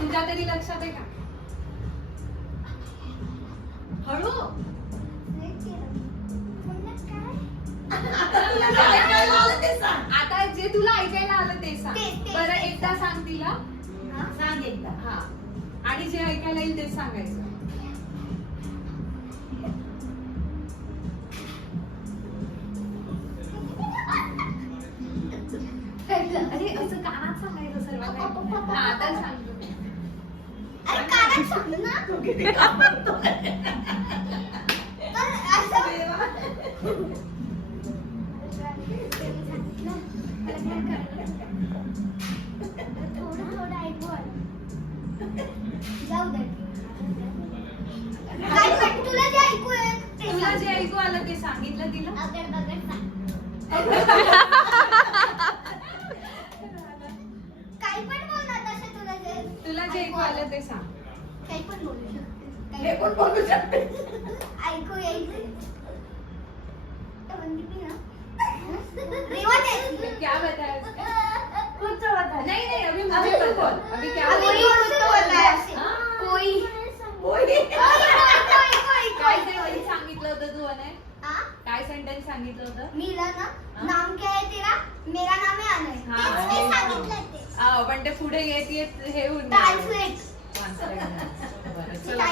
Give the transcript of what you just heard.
तुझ्या तरी लक्षात आहे का? हळू आता जे तुला ऐकायला आलं ते सांग. बरं एकदा सांग तिला. सांग एकदा. हा आणि जे ऐकायला येईल तेच सांगायचं. अरे असं कानात सांगायचं सर्व काही. आता सांगतो. अरे कानात सांग ना. तू किती काम करतो. तर असं थोडं थोडं ऐकू आलं. जाऊ दे. काय पण तुला जे ऐकू येत ते तुला सांग. जे ऐकू आलं ते सांगितलं तिला. अगर बगर सांग. काही पण बोल ना तसं तुला जे ऐकू आलं ते सांग. काही पण बोलू शकते. हे पण बोलू शकते. ऐकू येईल. तवंदी ना. रेवा दे. क्या बताया उसने? कुछ बता. नहीं नहीं अभी मुझे पता है. अभी क्या अभी बोला? कुछ बोलना है ऐसे. हाँ. कोई होय. काय सेंटेन्स सांगितलं होतं तू अने? हाँ? काय सेंटेन्स सांगितलं होतं? मीरा ना हाँ? नाम क्या है तेरा? मेरा नाम है अनय. हाँ, तेच मी हाँ. सांगितलं ते. पण ते पुढे येत येत हे होऊन Translate. Translate. बरं, चला.